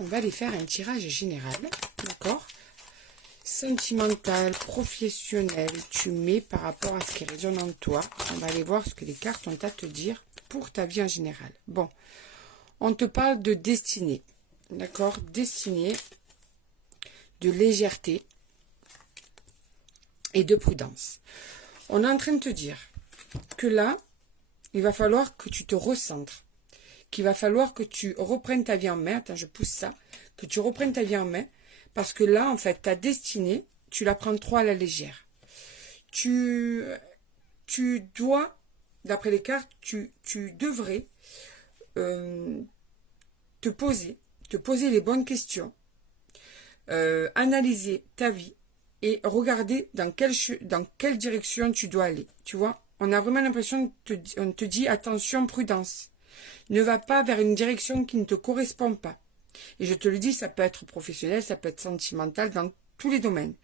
on va aller faire un tirage général, d'accord? Sentimental, professionnel, tu mets par rapport à ce qui résonne en toi. On va aller voir ce que les cartes ont à te dire pour ta vie en général. Bon, on te parle de destinée, d'accord? Destinée, de légèreté et de prudence. On est en train de te dire que là, il va falloir que tu te recentres, qu'il va falloir que tu reprennes ta vie en main. Attends, je pousse ça. Que tu reprennes ta vie en main. Parce que là, en fait, ta destinée, tu la prends trop à la légère. Tu dois, d'après les cartes, tu devrais te poser les bonnes questions, analyser ta vie et regarder dans quelle direction tu dois aller. Tu vois, on a vraiment l'impression on te dit attention, prudence. Ne va pas vers une direction qui ne te correspond pas. Et je te le dis, ça peut être professionnel, ça peut être sentimental, dans tous les domaines.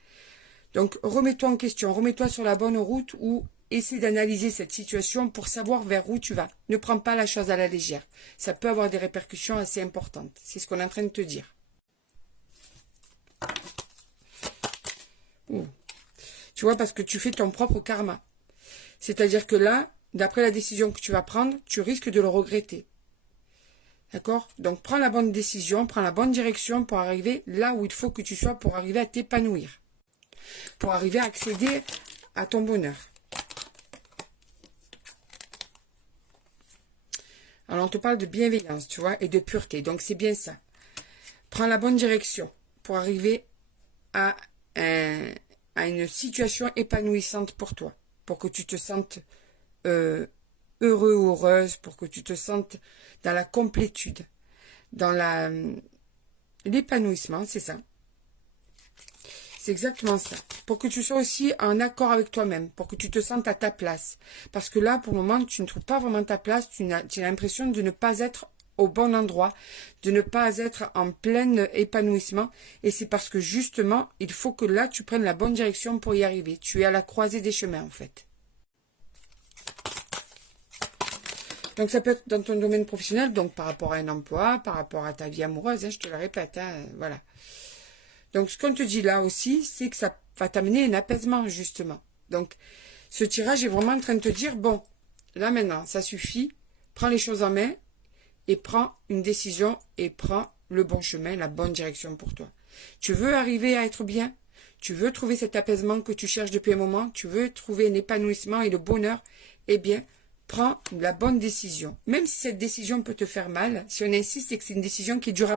Donc, remets-toi en question, remets-toi sur la bonne route ou essaie d'analyser cette situation pour savoir vers où tu vas. Ne prends pas la chose à la légère. Ça peut avoir des répercussions assez importantes. C'est ce qu'on est en train de te dire. Ouh. Tu vois, parce que tu fais ton propre karma. C'est-à-dire que là, d'après la décision que tu vas prendre, tu risques de le regretter. D'accord? Donc, prends la bonne décision, prends la bonne direction pour arriver là où il faut que tu sois pour arriver à t'épanouir. Pour arriver à accéder à ton bonheur. Alors, on te parle de bienveillance, tu vois, et de pureté. Donc, c'est bien ça. Prends la bonne direction pour arriver à une situation épanouissante pour toi. Pour que tu te sentes heureux ou heureuse, pour que tu te sentes dans la complétude, dans l'épanouissement, c'est ça. C'est exactement ça. Pour que tu sois aussi en accord avec toi-même, pour que tu te sentes à ta place. Parce que là, pour le moment, tu ne trouves pas vraiment ta place, tu as l'impression de ne pas être au bon endroit, de ne pas être en plein épanouissement. Et c'est parce que justement, il faut que là, tu prennes la bonne direction pour y arriver. Tu es à la croisée des chemins, en fait. Donc, ça peut être dans ton domaine professionnel, donc par rapport à un emploi, par rapport à ta vie amoureuse, hein, je te le répète, hein, voilà. Donc, ce qu'on te dit là aussi, c'est que ça va t'amener un apaisement, justement. Donc, ce tirage est vraiment en train de te dire, bon, là maintenant, ça suffit, prends les choses en main et prends une décision et prends le bon chemin, la bonne direction pour toi. Tu veux arriver à être bien? Tu veux trouver cet apaisement que tu cherches depuis un moment? Tu veux trouver un épanouissement et le bonheur? Eh bien, prends la bonne décision. Même si cette décision peut te faire mal, si on insiste, c'est que c'est une décision qui dure